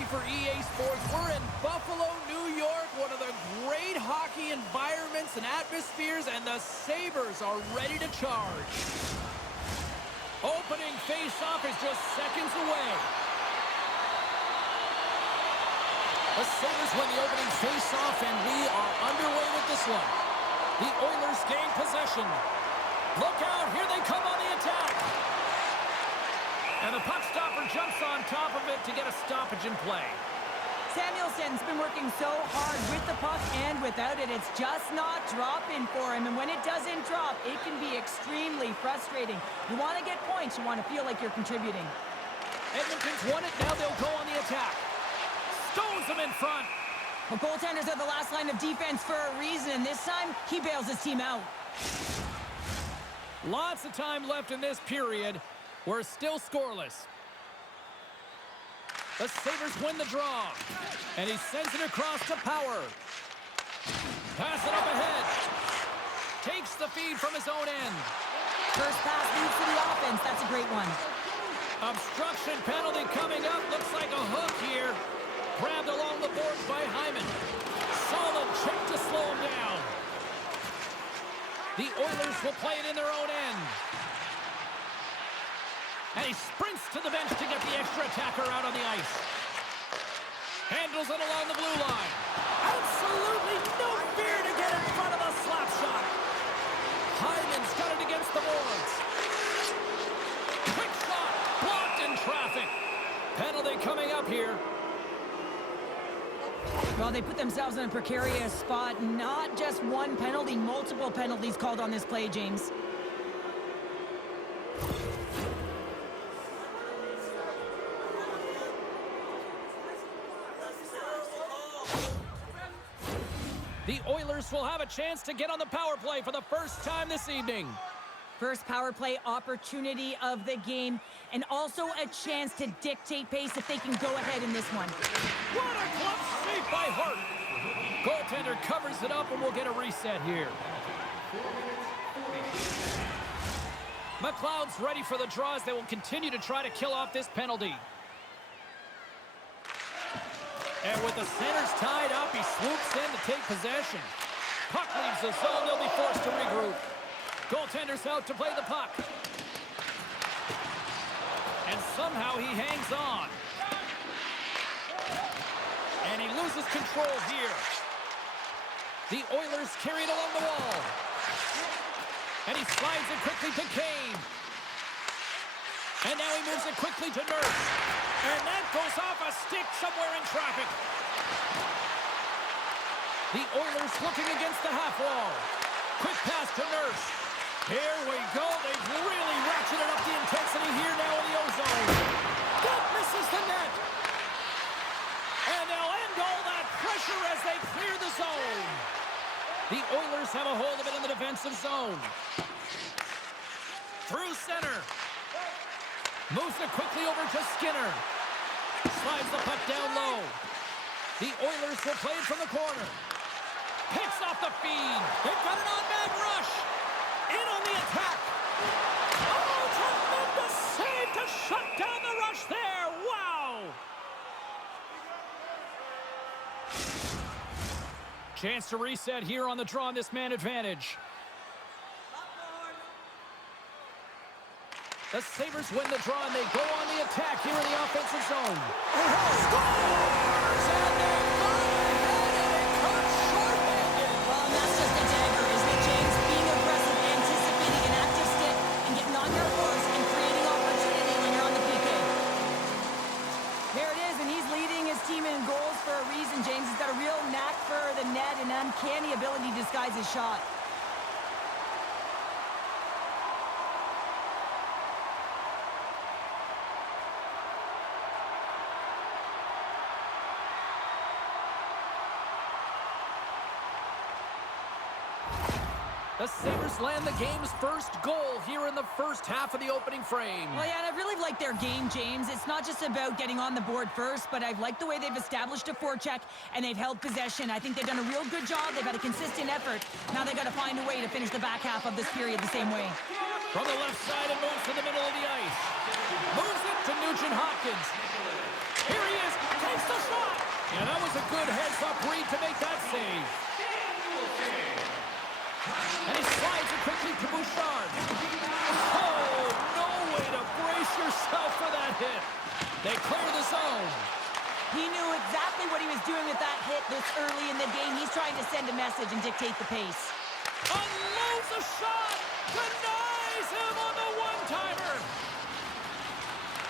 hockey for EA Sports. We're in Buffalo, New York, one of the great hockey environments and atmospheres, and the Sabres are ready to charge. Opening face-off is just seconds away. The Sabres win the opening face-off, and we are underway with this one. The Oilers gain possession. Look out, here they come on the attack. And the puck stopper jumps on top of it to get a stoppage in play. Samuelson's been working so hard with the puck and without it. It's just not dropping for him. And when it doesn't drop, it can be extremely frustrating. You want to get points. You want to feel like you're contributing. Edmonton's won it. Now they'll go on the attack. Stones them in front. Well, goaltenders are the last line of defense for a reason. This time, he bails his team out. Lots of time left in this period. We're still scoreless. The Sabres win the draw. And he sends it across to Power. Pass it up ahead. Takes the feed from his own end. First pass leads to the offense. That's a great one. Obstruction penalty coming up. Looks like a hook here. Grabbed along the boards by Hyman. Solid check to slow him down. The Oilers will play it in their own end. And he sprints to the bench to get the extra attacker out on the ice. Handles it along the blue line. Absolutely no fear to get in front of the slap shot. Hyman's got it against the boards. Quick shot, blocked in traffic. Penalty coming up here. Well, they put themselves in a precarious spot. Not just one penalty, multiple penalties called on this play, James. The Oilers will have a chance to get on the power play for the first time this evening. First power play opportunity of the game, and also a chance to dictate pace if they can go ahead in this one. What a glove save by Hart. Goaltender covers it up, and we'll get a reset here. McLeod's ready for the draws. They will continue to try to kill off this penalty. And with the centers tied up, he swoops in to take possession. Puck leaves the zone. They'll be forced to regroup. Goaltender's out to play the puck. And somehow he hangs on. And he loses control here. The Oilers carry it along the wall. And he slides it quickly to Kane. And now he moves it quickly to Nurse. And that goes off a stick somewhere in traffic. The Oilers looking against the half wall. Quick pass to Nurse. Here we go. They've really ratcheted up the intensity here now in the O-zone. That misses the net. And they'll end all that pressure as they clear the zone. The Oilers have a hold of it in the defensive zone. Through center. Moves it quickly over to Skinner. Slides the puck down low. The Oilers will play it from the corner. Picks off the feed. They've got an on-man rush. In on the attack. Oh, tremendous save to shut down the rush there. Wow. Chance to reset here on the draw on this man advantage. The Sabres win the draw, and they go on the attack here in the offensive zone. Scores! And they've gone ahead, and it comes short-handed. Well, and that's just a dagger, isn't it, James? Being aggressive, anticipating an active stick, and getting on your horse and creating opportunity when you're on the PK. There it is, and he's leading his team in goals for a reason, James. He's got a real knack for the net and uncanny ability to disguise his shot. The Sabres land the game's first goal here in the first half of the opening frame. Well, yeah, and I really like their game, James. It's not just about getting on the board first, but I've liked the way they've established a forecheck and they've held possession. I think they've done a real good job. They've had a consistent effort. Now they've got to find a way to finish the back half of this period the same way. From the left side and moves to the middle of the ice. Moves it to Nugent-Hopkins. Here he is. Takes the shot. And that was a good heads-up read to make that save. And he slides it quickly to Bouchard. Oh, no way to brace yourself for that hit. They clear the zone. He knew exactly what he was doing with that hit this early in the game. He's trying to send a message and dictate the pace. Unloads a shot. Denies him on the one-timer.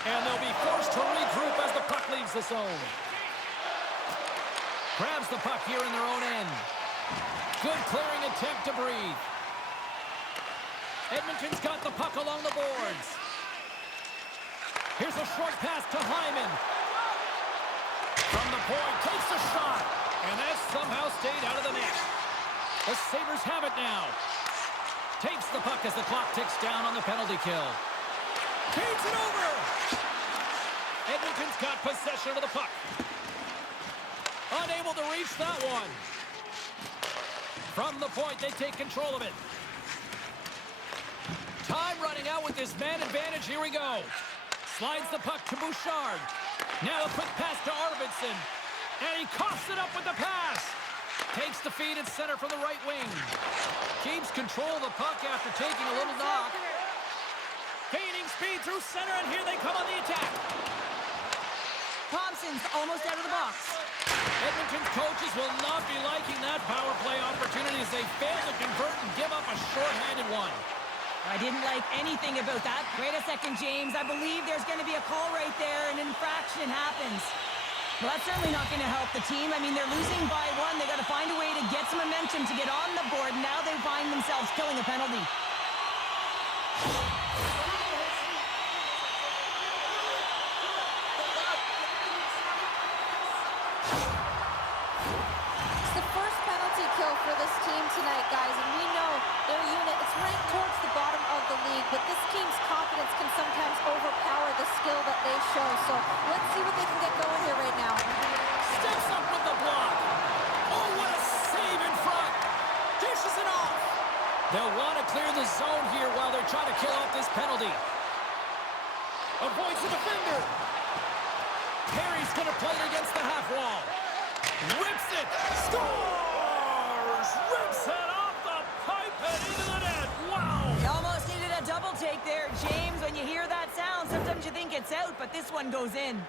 And they'll be forced to regroup as the puck leaves the zone. Grabs the puck here in their own end. Good clearing attempt to breathe. Edmonton's got the puck along the boards. Here's a short pass to Hyman. From the point, takes a shot. And that somehow stayed out of the net. The Sabres have it now. Takes the puck as the clock ticks down on the penalty kill. Feeds it over. Edmonton's got possession of the puck. Unable to reach that one. From the point, they take control of it. Time running out with this man advantage. Here we go. Slides the puck to Bouchard. Now a quick pass to Arvidsson. And he coughs it up with the pass. Takes the feed at center from the right wing. Keeps control of the puck after taking a little knock. Gaining speed through center, and here they come on the attack. Thompson's almost out of the box. Edmonton's coaches will not be liking that power play opportunity as they fail to convert and give up a short-handed one. I didn't like anything about that. Wait a second, James. I believe there's going to be a call right there, and an infraction happens. Well, that's certainly not going to help the team. I mean, they're losing by one. They got to find a way to get some momentum to get on the board. Now they find themselves killing a penalty. It's the first penalty kill for this team tonight, guys, and we know their unit is ranked towards the bottom of the league, but this team's confidence can sometimes overpower the skill that they show. So let's see what they can get going here right now. Steps up with the block. Oh, what a save in front. Dishes it off. They'll want to clear the zone here while they're trying to kill off this penalty. Avoids the defender. Perry's going to play it against the half wall. Rips it. Scores! Rips it off the pipe and into the net. Wow! You almost needed a double take there, James. When you hear that sound, sometimes you think it's out, but this one goes in.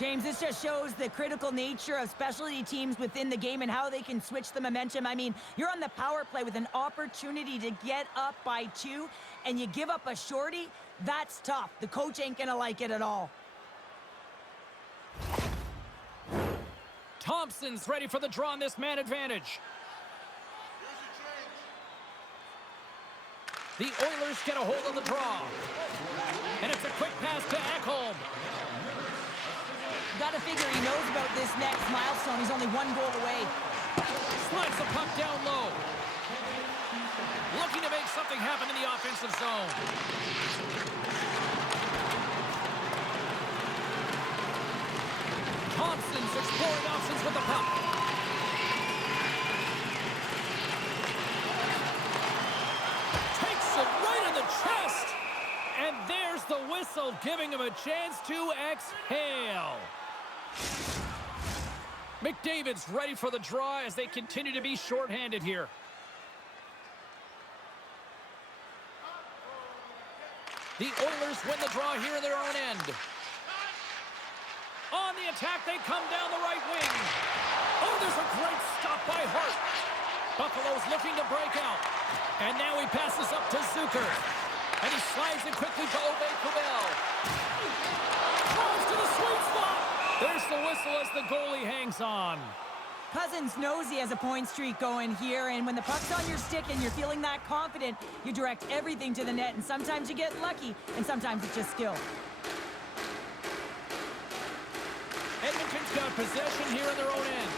James, this just shows the critical nature of specialty teams within the game and how they can switch the momentum. I mean, you're on the power play with an opportunity to get up by 2, and you give up a shorty. That's tough. The coach ain't gonna like it at all. Thompson's ready for the draw on this man advantage. The Oilers get a hold of the draw. And it's a quick pass to Ekholm. Gotta figure he knows about this next milestone. He's only 1 goal away. Slides the puck down low. Looking to make something happen in the offensive zone. Thompson's exploring options with the puck. Takes it right in the chest. And there's the whistle, giving him a chance to exhale. McDavid's ready for the draw as they continue to be shorthanded here. The Oilers win the draw here in their own end. On the attack, they come down the right wing. Oh, there's a great stop by Hart. Buffalo's looking to break out. And now he passes up to Zucker. And he slides it quickly to Obey-Kubel. Throws to the sweet spot. There's the whistle as the goalie hangs on. Cousins knows he has a point streak going here, and when the puck's on your stick and you're feeling that confident, you direct everything to the net, and sometimes you get lucky, and sometimes it's just skill. Edmonton's got possession here in their own end.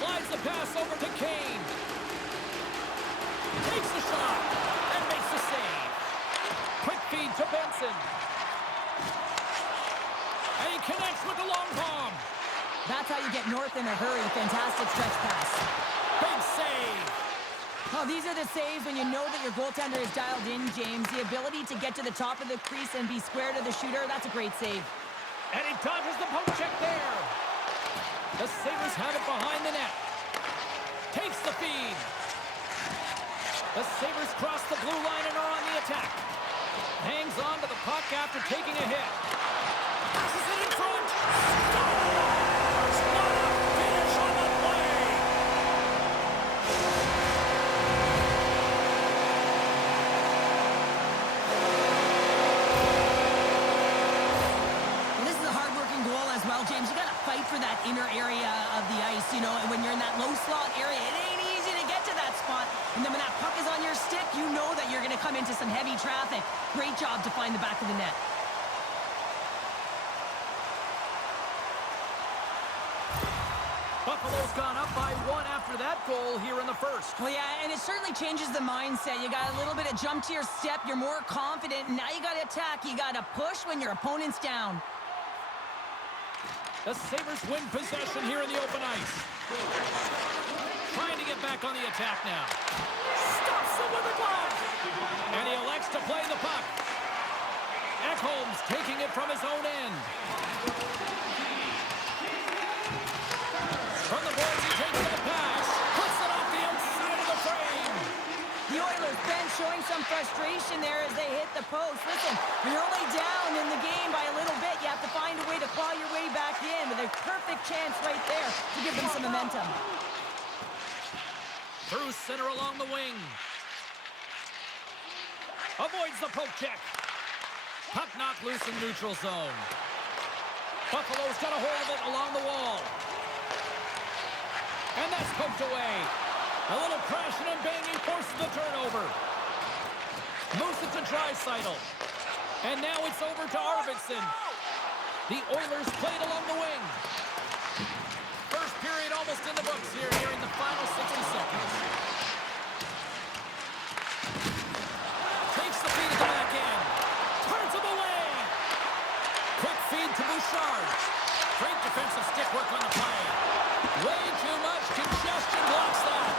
Slides the pass over to Kane. Takes the shot and makes the save. Quick feed to Benson. And he connects with the long bomb. That's how you get north in a hurry. Fantastic stretch pass. Big save. Oh, these are the saves when you know that your goaltender is dialed in, James. The ability to get to the top of the crease and be square to the shooter, that's a great save. And he dodges the poke check there. The Sabres have it behind the net. Takes the feed. The Sabres cross the blue line and are on the attack. Hangs on to the puck after taking a hit. Passes it in front. Scores! What a finish on the play! This is a hard-working goal as well, James. You got to fight for that inner area of the ice, you know, and when you're in that low slot area, it ain't easy to get to that spot. And then when that puck is on your stick, you know that you're going to come into some heavy traffic. Great job to find the back of the net. Buffalo's gone up by 1 after that goal here in the first. Well, yeah, and it certainly changes the mindset. You got a little bit of jump to your step. You're more confident. And now you got to attack. You got to push when your opponent's down. The Sabres win possession here in the open ice. Trying to get back on the attack now. Stops him with a glove. And he elects to play the puck. Ekholm's taking it from his own end. From the boards, he takes the pass. Puts it off the outside of the frame. The Oilers bench showing some frustration there as they hit the post. Listen, when you're only down in the game by a little bit, you have to find a way to claw your way back in with a perfect chance right there to give them some momentum. Through center along the wing. Avoids the poke check. Puck knocked loose in neutral zone. Buffalo's got a hold of it along the wall. And that's poked away. A little crashing and banging forces the turnover. Moves it to Draisaitl. And now it's over to Arvidsson. The Oilers played along the wing. First period almost in the books here in the final 60 seconds. Takes the feed at the back end. Turns him away. Quick feed to Bouchard. Great defensive stick work on the play. Way too much congestion blocks that.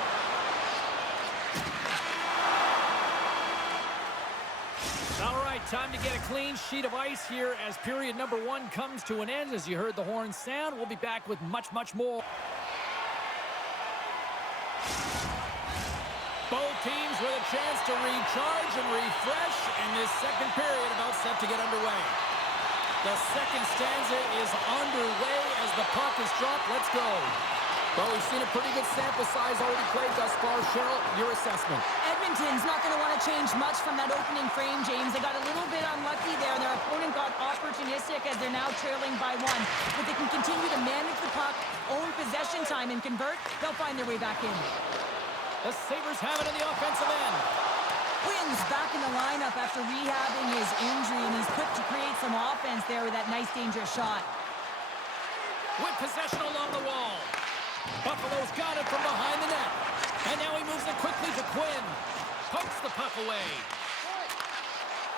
All right, time to get a clean sheet of ice here as period number 1 comes to an end. As you heard the horn sound, we'll be back with much, much more. Both teams with a chance to recharge and refresh, and this second period about set to get underway. The second stanza is underway as the puck is dropped. Let's go. Well, we've seen a pretty good sample size already played thus far. Cheryl, your assessment. Edmonton's not going to want to change much from that opening frame, James. They got a little bit unlucky there. Their opponent got opportunistic as they're now trailing by 1. But they can continue to manage the puck, own possession time, and convert. They'll find their way back in. The Sabres have it in the offensive end. Quinn's back in the lineup after rehabbing his injury, and he's quick to create some offense there with that nice, dangerous shot. With possession along the wall. Buffalo's got it from behind the net. And now he moves it quickly to Quinn. Pokes the puck away.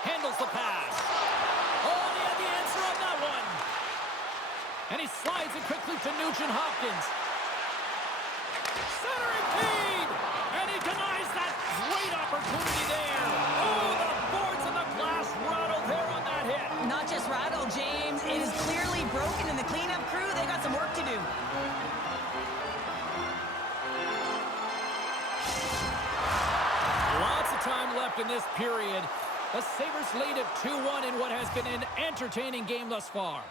Handles the pass. Oh, he had the answer on that one. And he slides it quickly to Nugent Hopkins. Centering feed. And he denies that great opportunity there. Oh, the boards and the glass rattled there on that hit. Not just rattled, James. It is clearly broken, and the cleanup crew, they got some work to do. Lots of time left in this period. The Sabres lead at 2-1 in what has been an entertaining game thus far.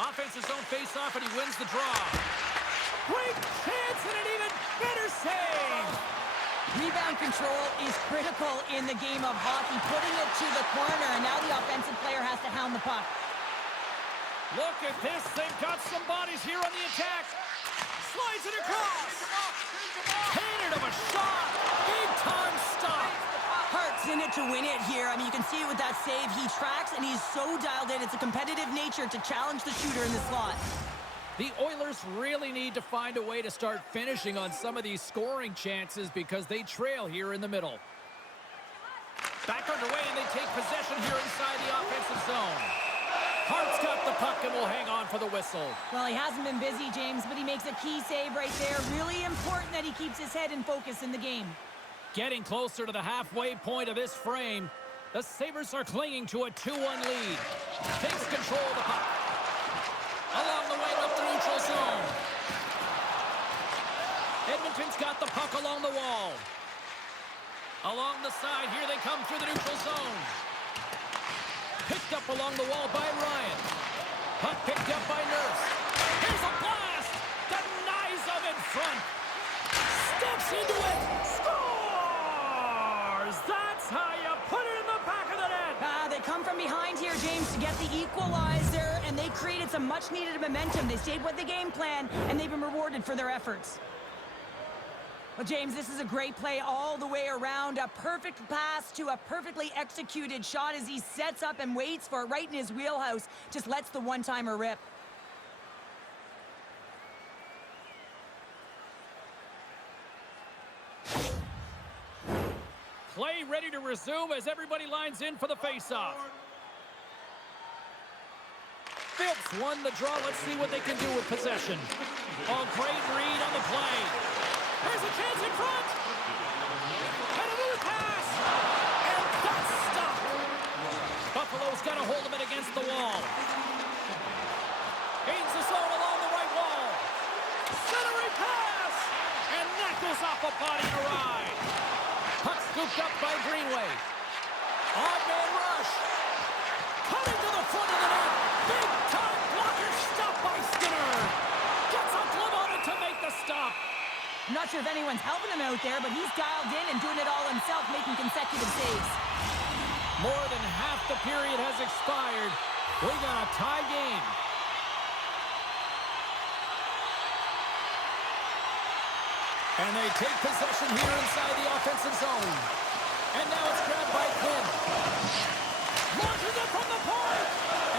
Offensive zone face-off, and he wins the draw. Great chance and an even better save. Rebound control is critical in the game of hockey, putting it to the corner, and now the offensive player has to hound the puck. Look at this. They've got some bodies here on the attack. Slides it across. Cannon of a shot. Big-time stop. Hart's in it to win it here. I mean, you can see it with that save. He tracks, and he's so dialed in. It's a competitive nature to challenge the shooter in the slot. The Oilers really need to find a way to start finishing on some of these scoring chances because they trail here in the middle. Back underway, and they take possession here inside the offensive zone. Hart's got the puck and will hang on for the whistle. Well, he hasn't been busy, James, but he makes a key save right there. Really important that he keeps his head in focus in the game. Getting closer to the halfway point of this frame. The Sabres are clinging to a 2-1 lead. Takes control of the puck. Along the wing up the neutral zone. Edmonton's got the puck along the wall. Along the side, here they come through the neutral zone. Picked up along the wall by Ryan. Puck picked up by Nurse. Here's a blast! Denies them in front. Steps into it. Scores! That's how you put it in the back of the net. They come from behind here, James, to get the equalizer, and they created some much-needed momentum. They stayed with the game plan, and they've been rewarded for their efforts. Well, James, this is a great play all the way around. A perfect pass to a perfectly executed shot as he sets up and waits for it right in his wheelhouse. Just lets the one-timer rip. Play ready to resume as everybody lines in for the face-off. Phillips won the draw. Let's see what they can do with possession. Oh, great read on the play. Here's a chance in front. And a new pass. And that's stopped. Buffalo's got a hold of it against the wall. Gains the zone along the right wall. Centering pass. And that goes off a body to ride. Puck scooped up by Greenway. Odd man rush. Cutting to the front of the net. Big time blocker stop by Skinner. Gets a glove on it to make the stop. I'm not sure if anyone's helping him out there, but he's dialed in and doing it all himself, making consecutive saves. More than half the period has expired. We got a tie game. And they take possession here inside the offensive zone. And now it's grabbed by Quinn. Launches it from the point.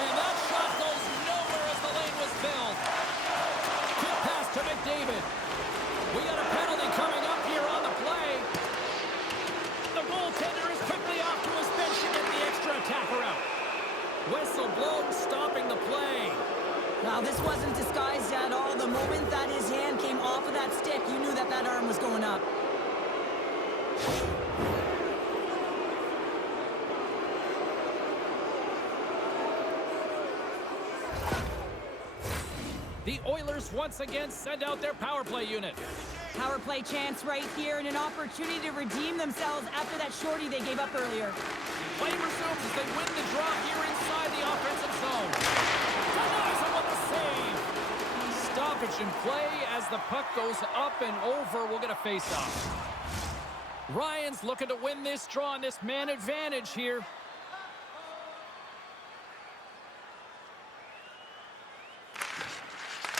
And that shot goes nowhere as the lane was filled. Quick pass to McDavid. We got a penalty coming up here on the play. The goaltender is quickly off to his bench to get the extra attacker out. Whistle blown, stopping the play. Now, this wasn't disguised at all. The moment that his hand came off of that stick, you knew that that arm was going up. The Oilers once again send out their power play unit. Power play chance right here and an opportunity to redeem themselves after that shorty they gave up earlier. Play resumes as they win the draw here inside the offensive zone. Denies him with a save. Stoppage in play as the puck goes up and over. We'll get a face-off. Ryan's looking to win this draw on this man advantage here.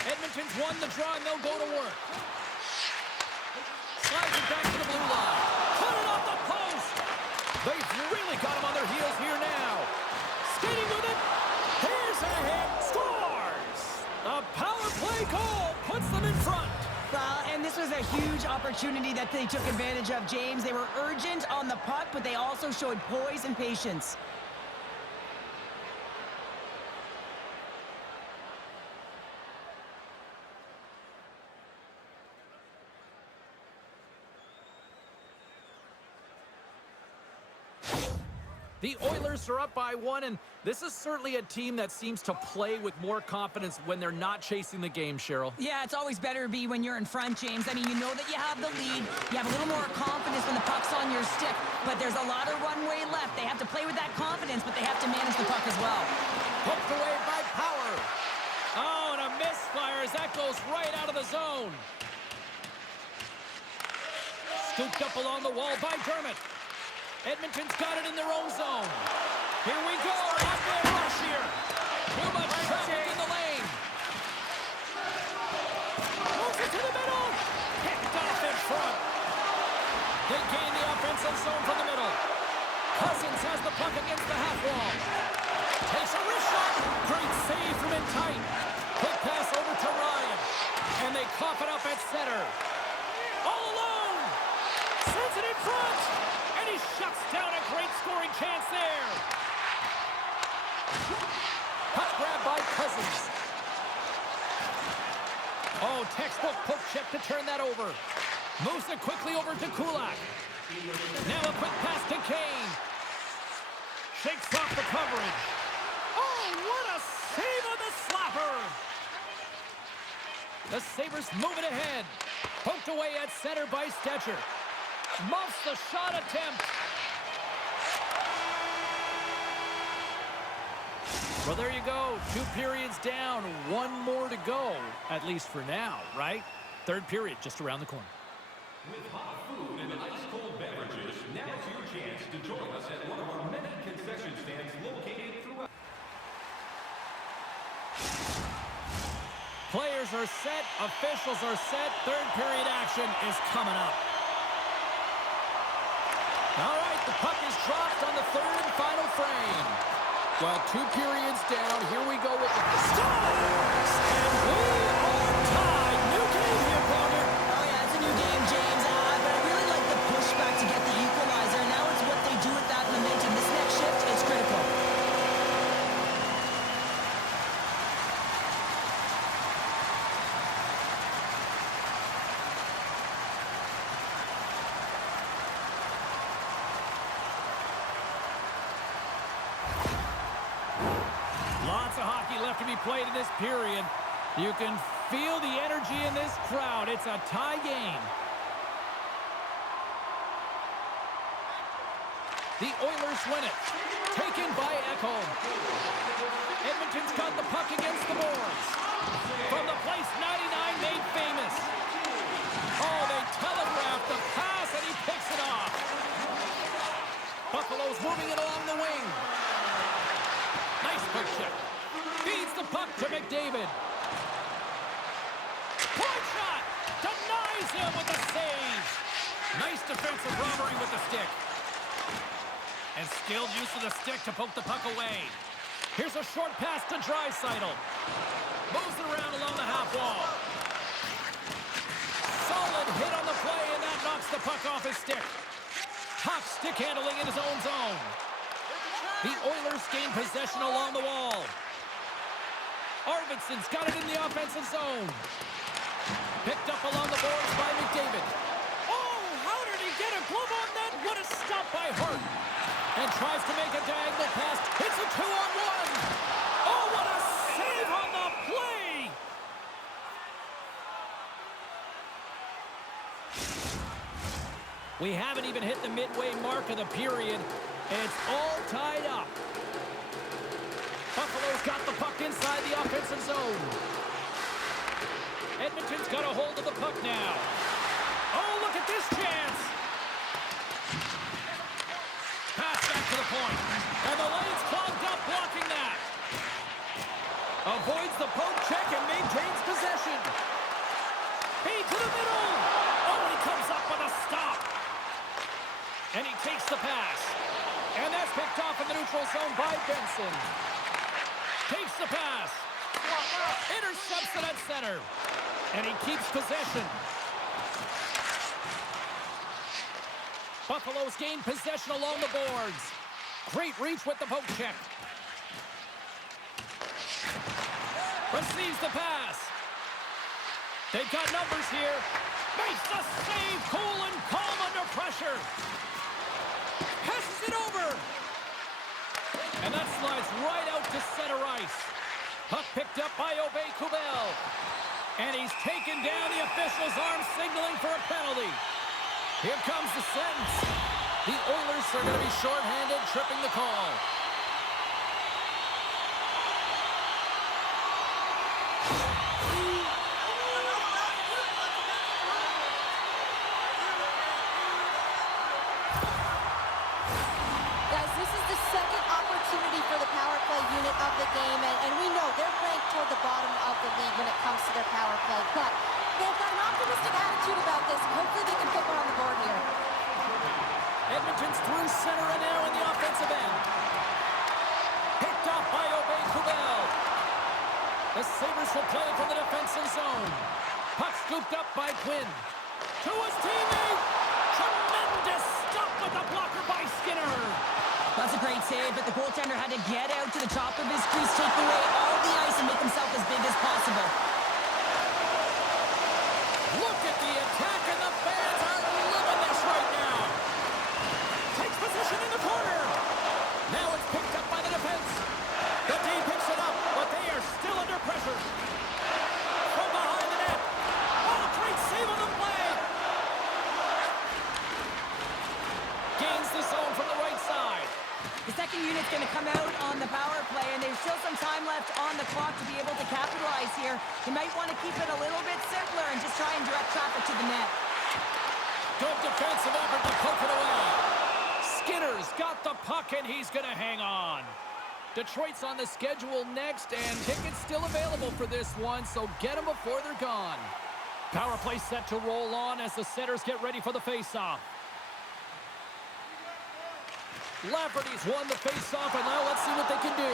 Edmonton's won the draw and they'll go to work. Slides it back to the blue line. Put it off the post. They've really got him on their heels here now. Skating with it. Here's a hit. Scores. The power play goal puts them in front. Well, and this was a huge opportunity that they took advantage of, James. They were urgent on the puck, but they also showed poise and patience. The Oilers are up by 1, and this is certainly a team that seems to play with more confidence when they're not chasing the game, Cheryl. Yeah, it's always better to be when you're in front, James. I mean, you know that you have the lead. You have a little more confidence when the puck's on your stick, but there's a lot of runway left. They have to play with that confidence, but they have to manage the puck as well. Poked away by Power. Oh, and a misfire as that goes right out of the zone. Scooped up along the wall by Dermott. Edmonton's got it in their own zone. Here we go. One-man rush here. Too much traffic in the lane. Moves it to the middle. Picked off in front. They gain the offensive zone from the middle. Cousins has the puck against the half wall. Takes a wrist shot. Great save from in tight. Quick pass over to Ryan. And they cough it up at center. All alone. Sends it in front. And he shuts down a great scoring chance there. Puck grab by Cousins. Oh, textbook poke check to turn that over. Moves it quickly over to Kulak. Now a quick pass to Kane. Shakes off the coverage. Oh, what a save on the slapper! The Sabres move it ahead. Poked away at center by Stetcher. Muffs the shot attempt. Well, there you go. 2 periods down. 1 more to go, at least for now, right? 3rd period just around the corner. With hot food and ice-cold beverages, now's your chance to join us at one of our many concession stands located throughout. Players are set. Officials are set. 3rd period action is coming up. All right, the puck is dropped on the 3rd and final frame. Well, 2 periods down. Here we go with the Stars! And we are tied. New game here, partner. Oh, yeah, it's a new game, James. But I really like the pushback to get the equalizer. Now it's what they do with that momentum. This next shift is critical. Lots of hockey left to be played in this period. You can feel the energy in this crowd. It's a tie game. The Oilers win it. Taken by Ekholm. Edmonton's got the puck against the boards. From the place 99 made famous. Oh, they telegraphed the pass and he picks it off. Buffalo's moving it along the wing. Nice puck check. Feeds the puck to McDavid. Point shot! Denies him with a save. Nice defensive robbery with the stick. And skilled use of the stick to poke the puck away. Here's a short pass to Draisaitl. Moves it around along the half wall. Solid hit on the play, and that knocks the puck off his stick. Top stick handling in his own zone. The Oilers gain possession along the wall. Arvidsson's got it in the offensive zone. Picked up along the boards by McDavid. Oh, how did he get a glove on that? What a stop by Hart. And tries to make a diagonal pass. It's a 2-on-1. Oh, what a save on the play. We haven't even hit the midway mark of the period. It's all tied up. Buffalo's got the puck inside the offensive zone. Edmonton's got a hold of the puck now. Oh, look at this chance. Pass back to the point. And the lane's clogged up, blocking that. Avoids the poke check and maintains possession. Feed to the middle. Oh, he comes up with a stop. And he takes the pass. And that's picked off in the neutral zone by Benson. Takes the pass. Intercepts it at center. And he keeps possession. Buffalo's gained possession along the boards. Great reach with the poke check. Receives the pass. They've got numbers here. Makes the save. Cool and calm under pressure. Passes it over. And that slides right out to center ice. Puck picked up by Kubel. And he's taken down. The official's arm signaling for a penalty. Here comes the sentence. The Oilers are going to be shorthanded, tripping the call. For the power play unit of the game, and we know they're ranked toward the bottom of the league when it comes to their power play, but they've got an optimistic attitude about this, and hopefully they can put one on the board here. Edmonton's through center and now in the offensive end. Picked off by Kubel. The Sabres will play from the defensive zone. Puck scooped up by Quinn. To his teammate. Tremendous stop with the blocker by Skinner. That's a great save. it, but the goaltender had to get out to the top of his crease, take away all the ice, and make himself as big as possible. Look at the attack, and the fans are loving this right now. Takes position in the corner. Now it's picked up by the defense. The D picks it up, but they are still under pressure. From behind the net. Oh, great save on the play. Gains the zone from the right side. The second unit's going to come out on the power play, and there's still some time left on the clock to be able to capitalize here. You might want to keep it a little bit simpler and just try and direct traffic to the net. Good defensive effort to poke it away. Skinner's got the puck, and he's going to hang on. Detroit's on the schedule next, and tickets still available for this one, so get them before they're gone. Power play set to roll on as the setters get ready for the face-off. Lafferty's won the face-off, and now let's see what they can do.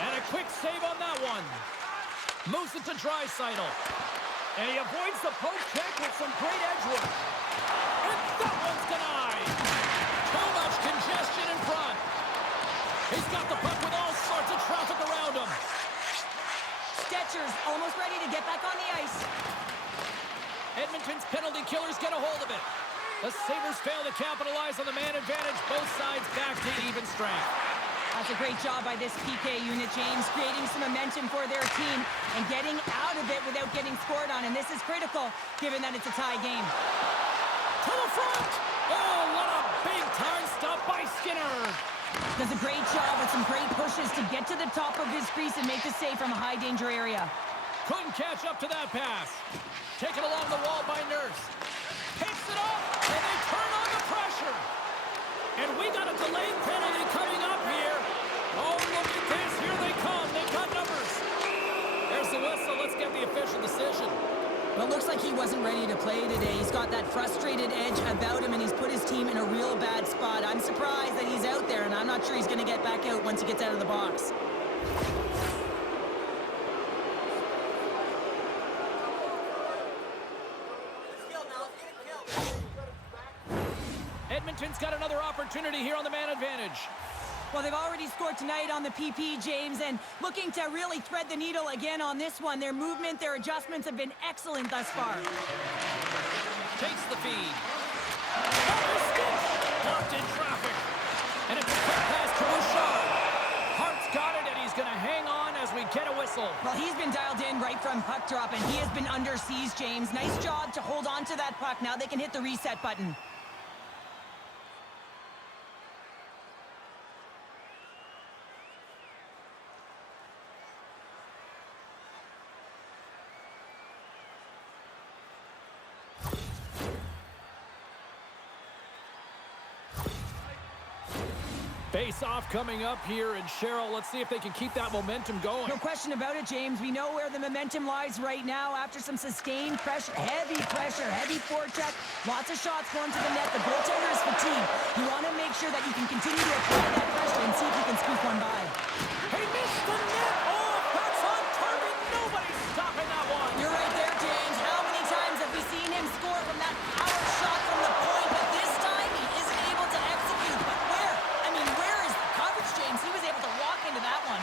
And a quick save on that one. Moves it to Draisaitl. And he avoids the poke check with some great edge work. And that one's denied. Too much congestion in front. He's got the puck with all sorts of traffic around him. Stetcher's almost ready to get back on the ice. Edmonton's penalty killers get a hold of it. The Sabres fail to capitalize on the man advantage. Both sides back to even strength. That's a great job by this PK unit, James, creating some momentum for their team and getting out of it without getting scored on. And this is critical, given that it's a tie game. To the front! Oh, what a big-time stop by Skinner! Does a great job with some great pushes to get to the top of his crease and make the save from a high-danger area. Couldn't catch up to that pass. Taken along the wall by Nurse. Picks it up, and they turn on the pressure. And we got a delayed penalty coming up here. Oh, look at this. Here they come. They've got numbers. There's the whistle. Let's get the official decision. Well, it looks like he wasn't ready to play today. He's got that frustrated edge about him, and he's put his team in a real bad spot. I'm surprised that he's out there, and I'm not sure he's going to get back out once he gets out of the box. Edmonton's got another opportunity here on the man advantage. Well, they've already scored tonight on the PP, James, and looking to really thread the needle again on this one. Their movement, their adjustments have been excellent thus far. Takes the feed. Blocked in traffic. And it's a quick pass to Bouchard. Hart's got it, and he's going to hang on as we get a whistle. Well, he's been dialed in right from puck drop, and he has been under siege, James. Nice job to hold on to that puck. Now they can hit the reset button. Face-off coming up here, and Cheryl, let's see if they can keep that momentum going. No question about it, James. We know where the momentum lies right now after some sustained pressure, heavy forecheck, lots of shots going to the net. The goaltender is fatigued. You want to make sure that you can continue to apply that pressure and see if you can squeak one by. He missed the net! Oh, that's on target! Nobody's stopping that one! You're right there, James. How many times have we seen him score from that power shot from the point, but this time he isn't able to execute. But where? I mean, where is the coverage, James? He was able to walk into that one.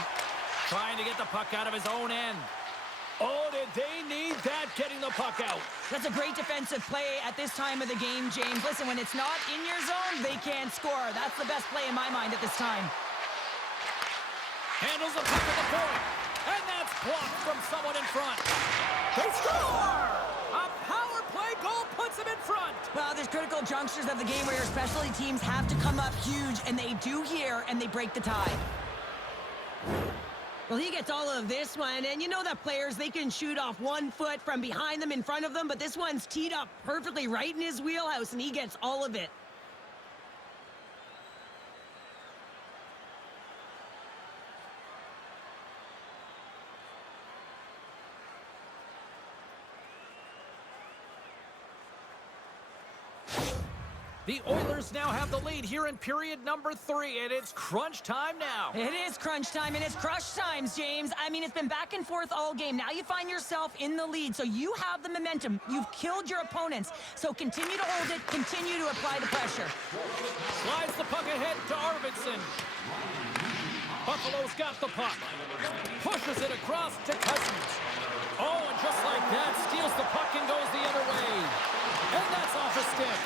Trying to get the puck out of his own end. Oh, did they need that, getting the puck out? That's a great defensive play at this time of the game, James. Listen, when it's not in your zone, they can't score. That's the best play in my mind at this time. Handles the puck at the point. And that's blocked from someone in front. They score! A power play goal puts them in front. Well, there's critical junctures of the game where your specialty teams have to come up huge, and they do here, and they break the tie. Well, he gets all of this one, and you know that players, they can shoot off 1 foot from behind them, in front of them, but this one's teed up perfectly right in his wheelhouse, and he gets all of it. The Oilers now have the lead here in period number 3, and it's crunch time now. It is crunch time, and it's crush times, James. I mean, it's been back and forth all game. Now you find yourself in the lead, so you have the momentum. You've killed your opponents, so continue to hold it, continue to apply the pressure. Slides the puck ahead to Arvidsson. Buffalo's got the puck. Pushes it across to Cousins. Oh, and just like that, steals the puck and goes the other way. And that's off a stick.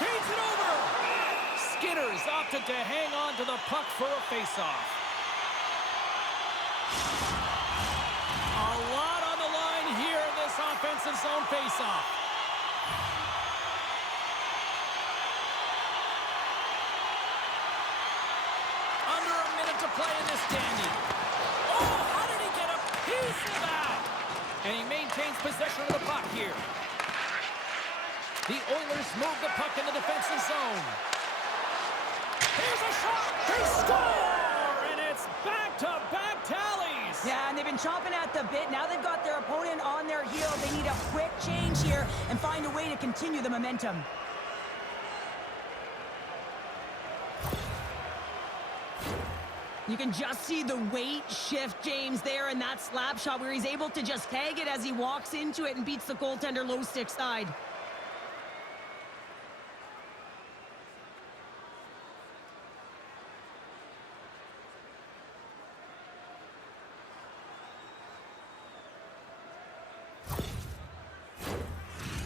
Feeds it over. Skinner's opted to hang on to the puck for a faceoff. A lot on the line here in this offensive zone faceoff. Under a minute to play in this dandy. Oh, how did he get a piece of that? And he maintains possession of the puck here. The Oilers move the puck in the defensive zone. Here's a shot. They score! And it's back-to-back tallies. Yeah, and they've been chomping at the bit. Now they've got their opponent on their heel. They need a quick change here and find a way to continue the momentum. You can just see the weight shift, James, there in that slap shot where he's able to just tag it as he walks into it and beats the goaltender low stick side.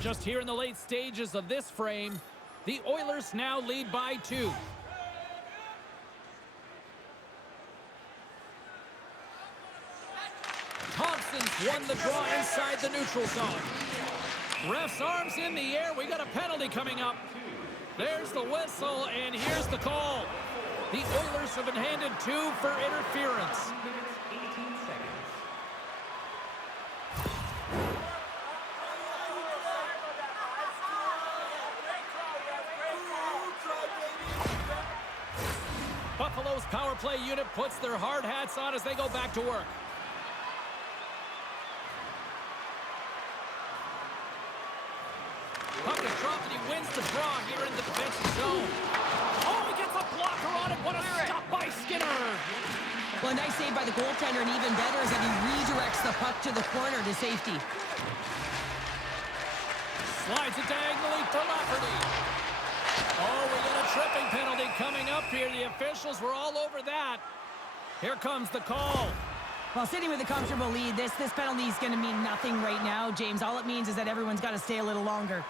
Just here in the late stages of this frame, the Oilers now lead by 2. Thompson's won the draw inside the neutral zone. Ref's arms in the air. We got a penalty coming up. There's the whistle, and here's the call. The Oilers have been handed 2 for interference. Buffalo's power play unit puts their hard hats on as they go back to work. Puck is dropped and he wins the draw here in the defensive zone. Oh, he gets a blocker on it. What a stop by Skinner. Well, a nice save by the goaltender, and even better is that he redirects the puck to the corner to safety. Slides it diagonally to Lafferty. Oh, we got a tripping penalty coming up here. The officials were all over that. Here comes the call. Well, sitting with a comfortable lead, this penalty is going to mean nothing right now, James. All it means is that everyone's got to stay a little longer.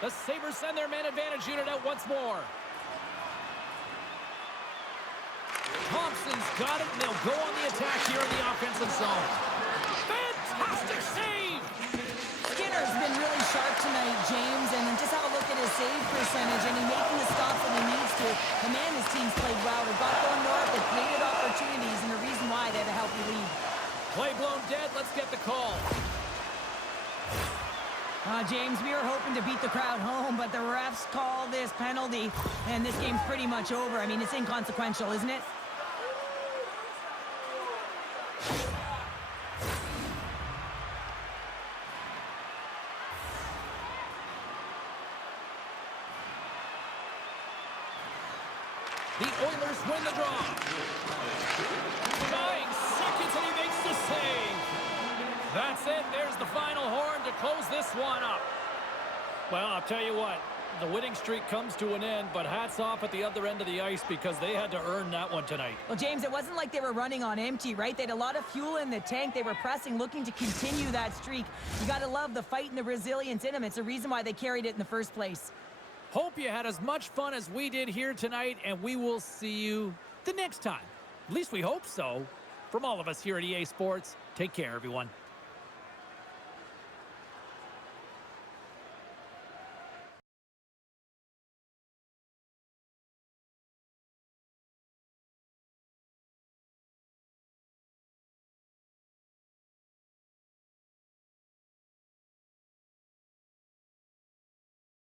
The Sabres send their man advantage unit out once more. Thompson's got it, and they'll go on the attack here in the offensive zone. Fantastic save! Skinner's been really sharp tonight, James, and just have a look at his save percentage, and he's making the stops when he needs to. The man, his team's played well. They've got going north, they've created opportunities, and the reason why they have a healthy lead. Play blown dead. Let's get the call. James, we were hoping to beat the crowd home, but the refs call this penalty, and this game's pretty much over. I mean, it's inconsequential, isn't it? The Oilers win the draw. 9 seconds and he makes the save. That's it. There's the final horn to close this one up. Well, I'll tell you what. The winning streak comes to an end, but hats off at the other end of the ice because they had to earn that one tonight. Well, James, it wasn't like they were running on empty, right? They had a lot of fuel in the tank. They were pressing, looking to continue that streak. You got to love the fight and the resilience in them. It's a reason why they carried it in the first place. Hope you had as much fun as we did here tonight, and we will see you the next time. At least we hope so. From all of us here at EA Sports, take care, everyone.